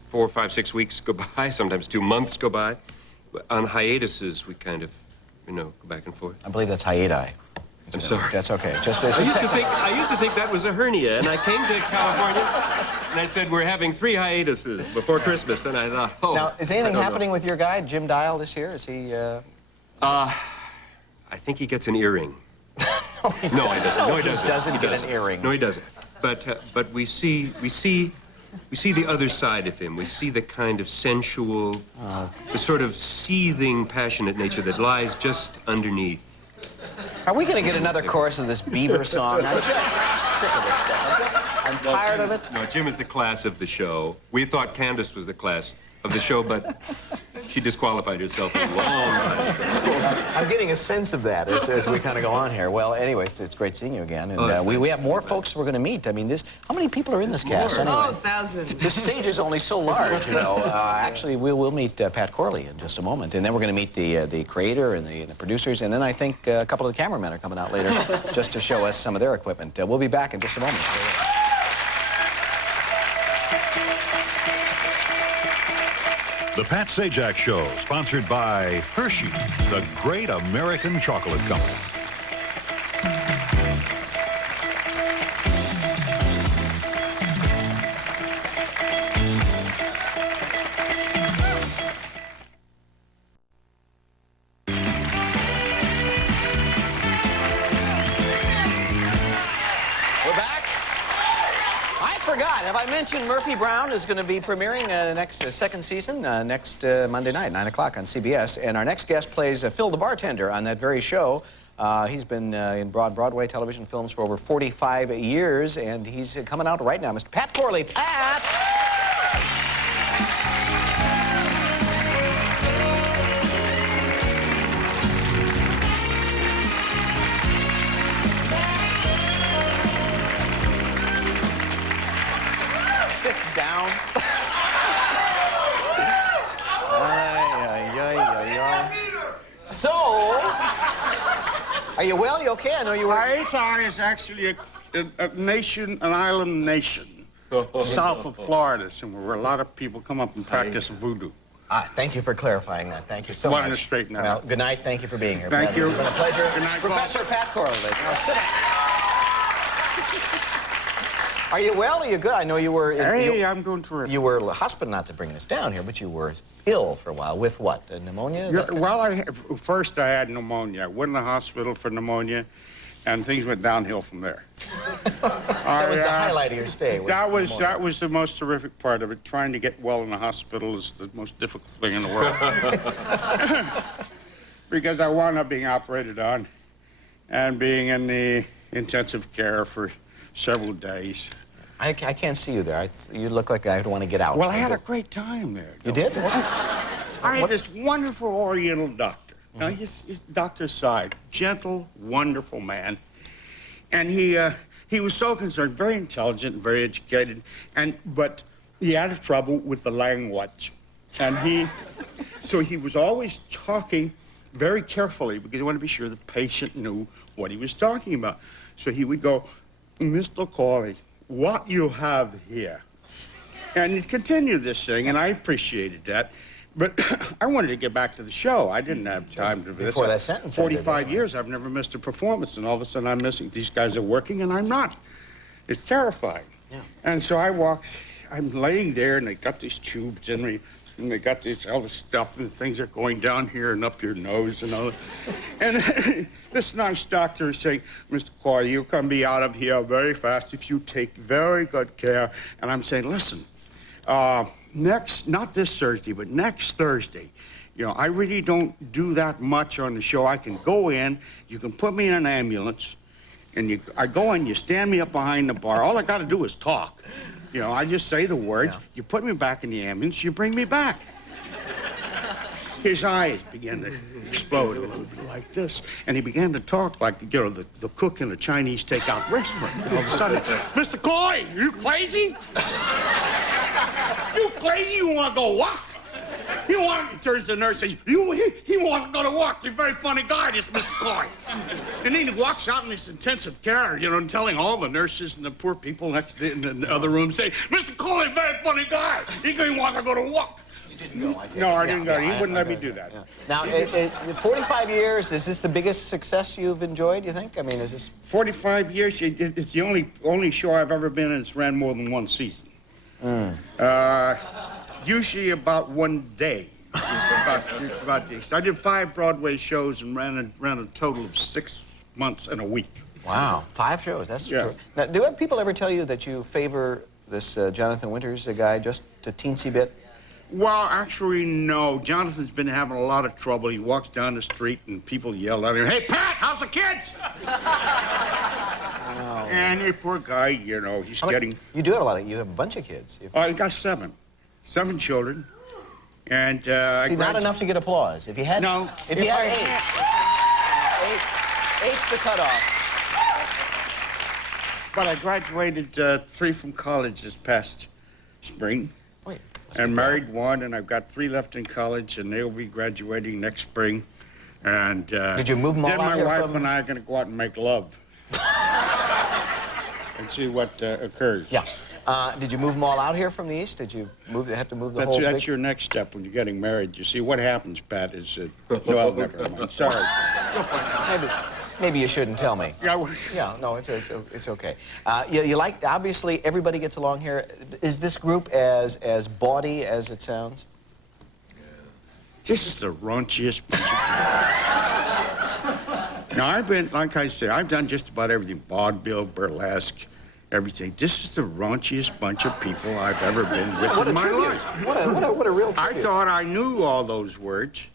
4, 5, 6 weeks go by. Sometimes 2 months go by. On hiatuses, we kind of, go back and forth. I believe that's hiati. I'm sorry. That's okay. I used to think that was a hernia, and I came to California, and I said, we're having 3 hiatuses before Christmas, and I thought, oh. Now, is anything happening with your guy, Jim Dial, this year? Is he, I think he gets an earring. No, he doesn't get an earring. No, he doesn't. But we see the other side of him. We see the kind of sensual, the sort of seething, passionate nature that lies just underneath. Are we going to get another chorus of this Beaver song? I'm just sick of this stuff. I'm tired of it. No, Jim is the class of the show. We thought Candace was the class of the show, but she disqualified herself a long time ago. I'm getting a sense of that as we kind of go on here. Well, anyways, it's great seeing you again. And we have more folks we're going to meet. I mean, how many people are in this cast anyway? Oh, 1,000. The stage is only so large, Actually, we'll meet Pat Corley in just a moment. And then we're going to meet the creator and the producers. And then I think a couple of the cameramen are coming out later just to show us some of their equipment. We'll be back in just a moment. The Pat Sajak Show, sponsored by Hershey, the great American chocolate company. We're back. I forgot. Have I mentioned Murphy Brown is going to be premiering next second season next Monday night, 9 o'clock on CBS. And our next guest plays Phil the bartender on that very show. He's been in Broadway television films for over 45 years, and he's coming out right now. Mr. Pat Corley. Pat! Sit down. So, are you well? You okay? I know you were... Haiti is actually a nation, an island nation, south of Florida, where a lot of people come up and practice voodoo. Thank you for clarifying that. Thank you so much. Wanted to straighten that Well, out. good night. Thank you for being here. Thank you. It's been a pleasure. Good night, Professor folks. Pat Corley. Now, sit down. Are you well? Are you good? I know you were... Hey, I'm doing terrific. You were hospital, not to bring this down here, but you were ill for a while. With what? Pneumonia? Well, first I had pneumonia. I went in the hospital for pneumonia, and things went downhill from there. That was the highlight of your stay. That was the most terrific part of it. Trying to get well in the hospital is the most difficult thing in the world. Because I wound up being operated on and being in the intensive care for several days. I can't see you there. You look like I'd want to get out. Well, I had a great time there. You did? I had this wonderful Oriental doctor. Now, he's Dr. Side, gentle, wonderful man. And he was so concerned, very intelligent, very educated, but he had trouble with the language. And so he was always talking very carefully because he wanted to be sure the patient knew what he was talking about. So he would go, Mr. Corley, what you have here. And he'd continue this thing, and I appreciated that. But I wanted to get back to the show. I didn't have time to Before that sentence 45 years, I've never missed a performance, and all of a sudden I'm missing. These guys are working, and I'm not. It's terrifying. Yeah. And so I'm laying there, and they got these tubes in me. And they got all this stuff, and things are going down here and up your nose and all. And this nice doctor is saying, Mr. Coy, you can be out of here very fast if you take very good care. And I'm saying, listen, not this Thursday, but next Thursday, you know, I really don't do that much on the show. I can go in, you can put me in an ambulance, and I go in, you stand me up behind the bar. All I got to do is talk. You know, I just say the words, you put me back in the ambulance, you bring me back. His eyes began to explode a little bit like this, and he began to talk like, you know, the cook in a Chinese takeout restaurant. All of a sudden, Mr. Coy, you crazy? You crazy? You want to go walk? He turns to the nurse and says, he wants to go to work. You're a very funny guy, this Mr. Coy. And then he walks out in this intensive care, you know, and telling all the nurses and the poor people next in the other room, saying, Mr. Coy, a very funny guy. He didn't want to go to work. You didn't go, I take it. No, I didn't go. He wouldn't let me do that. Yeah. Now, 45 years, is this the biggest success you've enjoyed, you think? I mean, is this... 45 years, it's the only show I've ever been in that's ran more than one season. Usually about one day. about this. I did 5 Broadway shows and ran a total of 6 months and a week. Wow, 5 shows, that's true. Now, do people ever tell you that you favor this Jonathan Winters guy just a teensy bit? Well, actually, no. Jonathan's been having a lot of trouble. He walks down the street and people yell at him, "Hey, Pat, how's the kids?" Oh. And the poor guy, you know, he's getting... You do have you have a bunch of kids. I got 7 children. And see, not enough to get applause. If you had, no, if you had 8, 8's the cutoff. But I graduated 3 from college this past spring. Wait, and married 1, and I've got 3 left in college, and they'll be graduating next spring. And did you move them all out here? Then my wife and I are going to go out and make love and see what occurs. Yeah. Did you move them all out here from the East? Did you have to move the whole That's your next step when you're getting married. You see, what happens, Pat, is... well, never mind. Sorry. Maybe you shouldn't tell me. Yeah, no, it's okay. You like, obviously, everybody gets along here. Is this group as bawdy as it sounds? This is the raunchiest bunch of people. Now, I've been, like I said, I've done just about everything. Vaudeville, burlesque, everything. This is the raunchiest bunch of people I've ever been with in my life. What a real tribute. I thought I knew all those words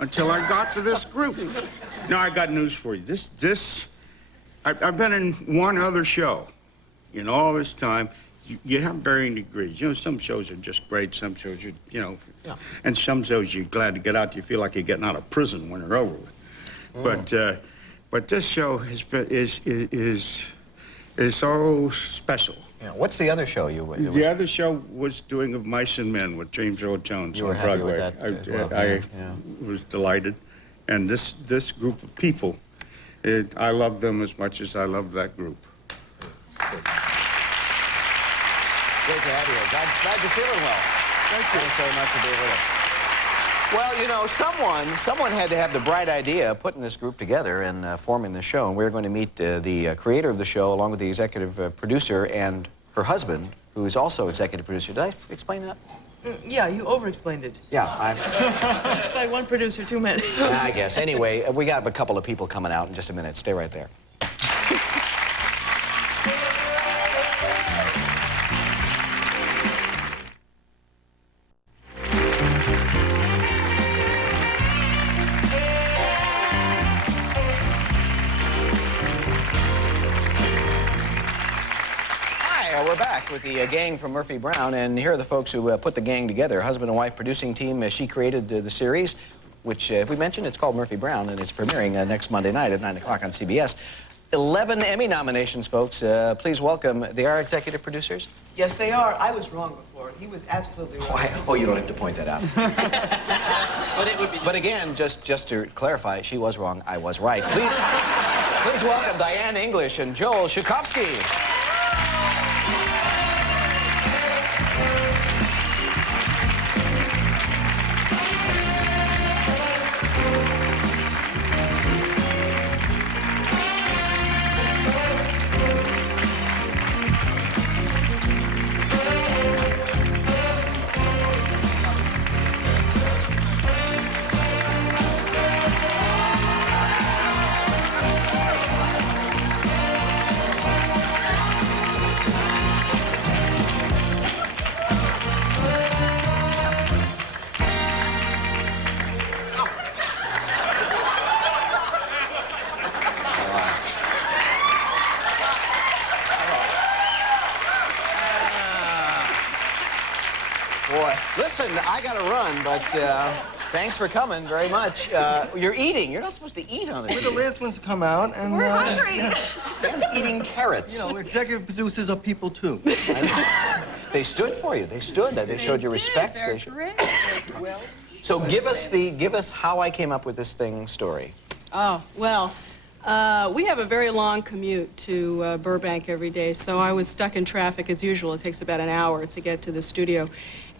until I got to this group. Now, I got news for you. I've been in one other show in all this time. You have varying degrees. You know, some shows are just great. Some shows are, you know, and some shows you're glad to get out. You feel like you're getting out of prison when they're over with. But this show is so special. Yeah. What's the other show you went? The other show was doing Of Mice and Men with James Earl Jones on Broadway. You were happy with that? I was delighted. And this group of people, I love them as much as I love that group. Great to have you. Glad you're feeling well. Thank you. Thanks very much for being with us. Well, you know, someone had to have the bright idea of putting this group together and forming the show. And we're going to meet the creator of the show, along with the executive producer and her husband, who is also executive producer. Did I explain that? Yeah, you over-explained it. Yeah, Just by one producer too many. I guess. Anyway, we got a couple of people coming out in just a minute. Stay right there. We're back with the gang from Murphy Brown, and here are the folks who put the gang together. Husband and wife producing team. She created the series, which, if we mentioned, it's called Murphy Brown, and it's premiering next Monday night at 9 o'clock on CBS. 11 Emmy nominations, folks. Please welcome. They are executive producers? Yes, they are. I was wrong before. He was absolutely wrong. Oh, you don't have to point that out. But it would be. But again, just to clarify, she was wrong. I was right. Please welcome Diane English and Joel Shukovsky. I got to run, but thanks for coming very much. You're eating. You're not supposed to eat on it. We're the last ones to come out, and We're hungry. Dan's eating carrots. you know, executive producers are people too. They stood for you. They stood. They showed you respect. They're They showed- great. So give us How I Came Up with This Thing story. Oh, well, we have a very long commute to Burbank every day, so I was stuck in traffic as usual. It takes about an hour to get to the studio.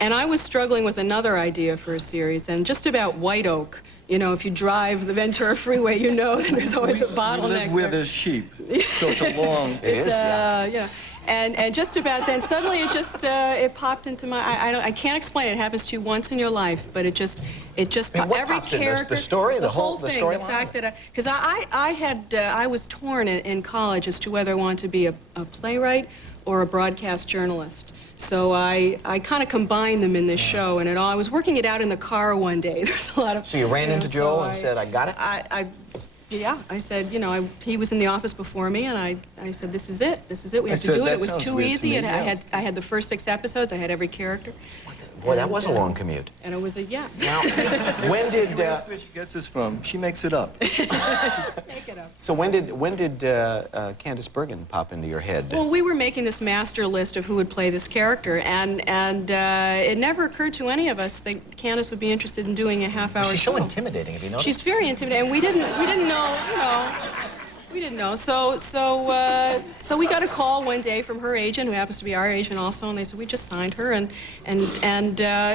And I was struggling with another idea for a series, and just about White Oak. You know, if you drive the Ventura Freeway, you know that there's always a bottleneck. We live where there. there's sheep, so it's a long... It is, yeah. Yeah. And just about then, suddenly it just it popped into my. I can't explain it. It happens to you once in your life, but it just I mean, what every pops in? character, The story, the whole thing, storyline? the fact that because I was torn in college as to whether I wanted to be a playwright or a broadcast journalist. So I kind of combined them in this show, and I was working it out in the car one day. There's a lot of. So you ran into Joe and said, "I got it." Yeah, I said, you know, he was in the office before me, and I said, this is it. We have to said, do it. "That It was sounds too weird to easy. me," And yeah. I had the first 6 episodes. I had every character. Boy, that was a long commute. And it was Now, when did? That's where she gets this from. She makes it up. Make it up. So when did Candace Bergen pop into your head? Well, we were making this master list of who would play this character, and it never occurred to any of us that Candace would be interested in doing a half-hour show. She's so intimidating. Have you noticed? She's very intimidating, and we didn't know, you know. We didn't know. So we got a call one day from her agent, who happens to be our agent also, and they said we just signed her, and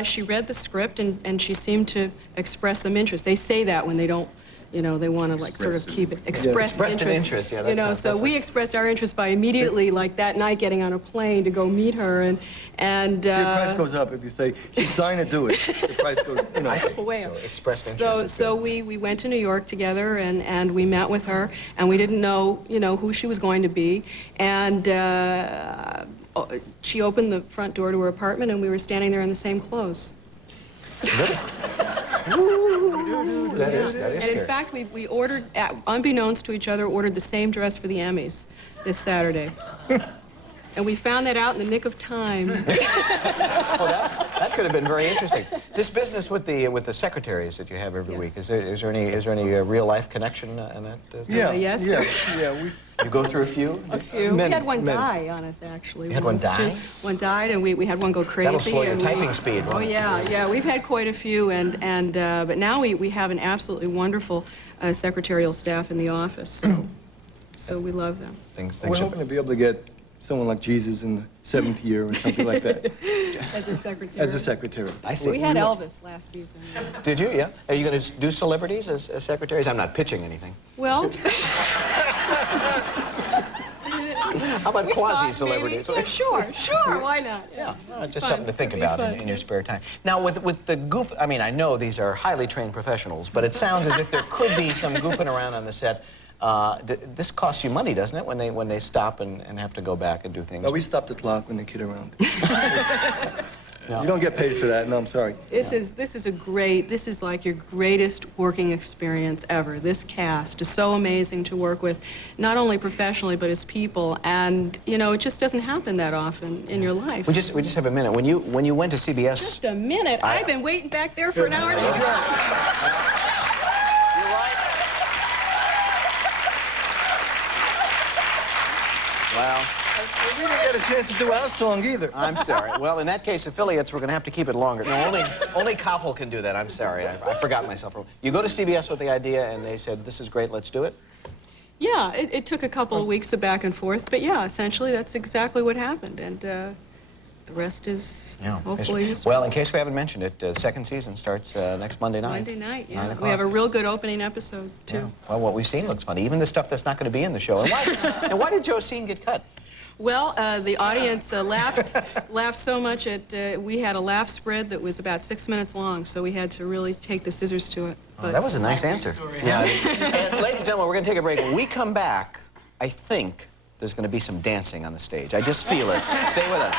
she read the script, and she seemed to express some interest. They say that when they don't, you know, they want to like sort of keep it expressed interest. Yeah, you know, so we expressed our interest by immediately, like that night, getting on a plane to go meet her, and See, the price goes up if you say, she's dying to do it. The price goes, you know. way So up. expressed interest. So we went to New York together, and we met with her, and we didn't know, you know, who she was going to be, and she opened the front door to her apartment, and we were standing there in the same clothes. That is And scary. in fact, we ordered, unbeknownst to each other, ordered the same dress for the Emmys this Saturday. And we found that out in the nick of time. Well, that could have been very interesting. This business with the secretaries that you have every week, is there any real life connection in that? Yeah, yes, yeah. You go through a few? A few. We had one die on us, actually. You had one once, die? too. One died, and we had one go crazy. That'll slow your and typing speed, Oh, won't it? yeah. We've had quite a few, but now we have an absolutely wonderful secretarial staff in the office, so we love them. We're hoping to be able to get someone like Jesus in the 7th year or something like that. As a secretary. As a secretary. I see. We had Elvis last season. Did you? Yeah. Are you going to do celebrities as secretaries? I'm not pitching anything. Well, How about quasi-celebrities? yeah, sure, why not? Yeah, just Fun. something to think It'd be about fun. in your spare time. Now, with the goof, I mean, I know these are highly trained professionals, but it sounds as if there could be some goofing around on the set. This costs you money, doesn't it, when they stop and have to go back and do things? No, we stop the clock when they kid around. No. You don't get paid for that. No, I'm sorry. This is like your greatest working experience ever. This cast is so amazing to work with, not only professionally, but as people. And, you know, it just doesn't happen that often in your life. We just have a minute. When you went to CBS... Just a minute. I've been waiting back there for an hour and a half. You're right. Well... We didn't get a chance to do our song either. I'm sorry. Well, in that case, affiliates, we're going to have to keep it longer. No, only Koppel can do that. I'm sorry. I forgot myself. You go to CBS with the idea, and they said, this is great, let's do it? Yeah, it took a couple of weeks of back and forth, but yeah, essentially that's exactly what happened. And the rest is hopefully history. Well, in case we haven't mentioned it, the second season starts next Monday night. Monday night, 9 yeah. o'clock. We have a real good opening episode, too. Yeah. Well, what we've seen looks funny. Even the stuff that's not going to be in the show. And why did Josine get cut? Well, the audience laughed so much at, we had a laugh spread that was about 6 minutes long, so we had to really take the scissors to it. Oh, that was a nice answer. Yeah. And ladies and gentlemen, we're going to take a break. When we come back, I think there's going to be some dancing on the stage. I just feel it. Stay with us.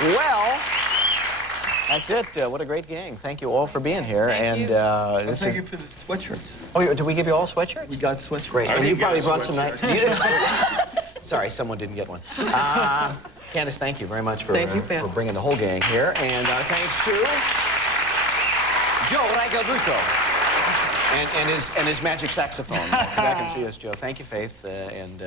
Well, That's it. What a great gang. Thank you all for being here. Thank and you. this Thank is... you for the sweatshirts. Oh, did we give you all sweatshirts? We got sweatshirts. Great. I And you didn't get probably a brought some nice... sweatshirt. You didn't? Sorry, someone didn't get one. Candace, thank you very much for, Thank you, Ben. for bringing the whole gang here. And thanks to Joe Raigalbruto and his magic saxophone. Come back and see us, Joe. Thank you, Faith. And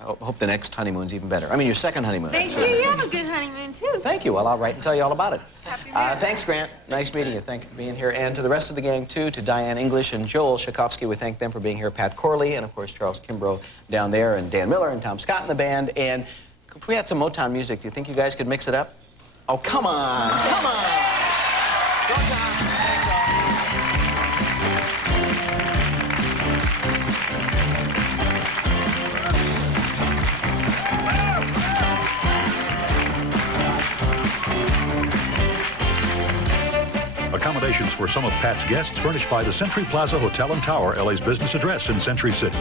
hope the next honeymoon's even better. I mean, your second honeymoon. Thank you. You have a good honeymoon, too. Thank you. Well, I'll write and tell you all about it. Happy marriage. Thanks, Grant. Nice meeting you. Thank you for being here. And to the rest of the gang, too, to Diane English and Joel Tchaikovsky, we thank them for being here. Pat Corley and, of course, Charles Kimbrough down there, and Dan Miller and Tom Scott in the band. And if we had some Motown music, do you think you guys could mix it up? Oh, come on. Come on. Go, Tom. Thanks, all. Accommodations for some of Pat's guests furnished by the Century Plaza Hotel and Tower, LA's business address in Century City.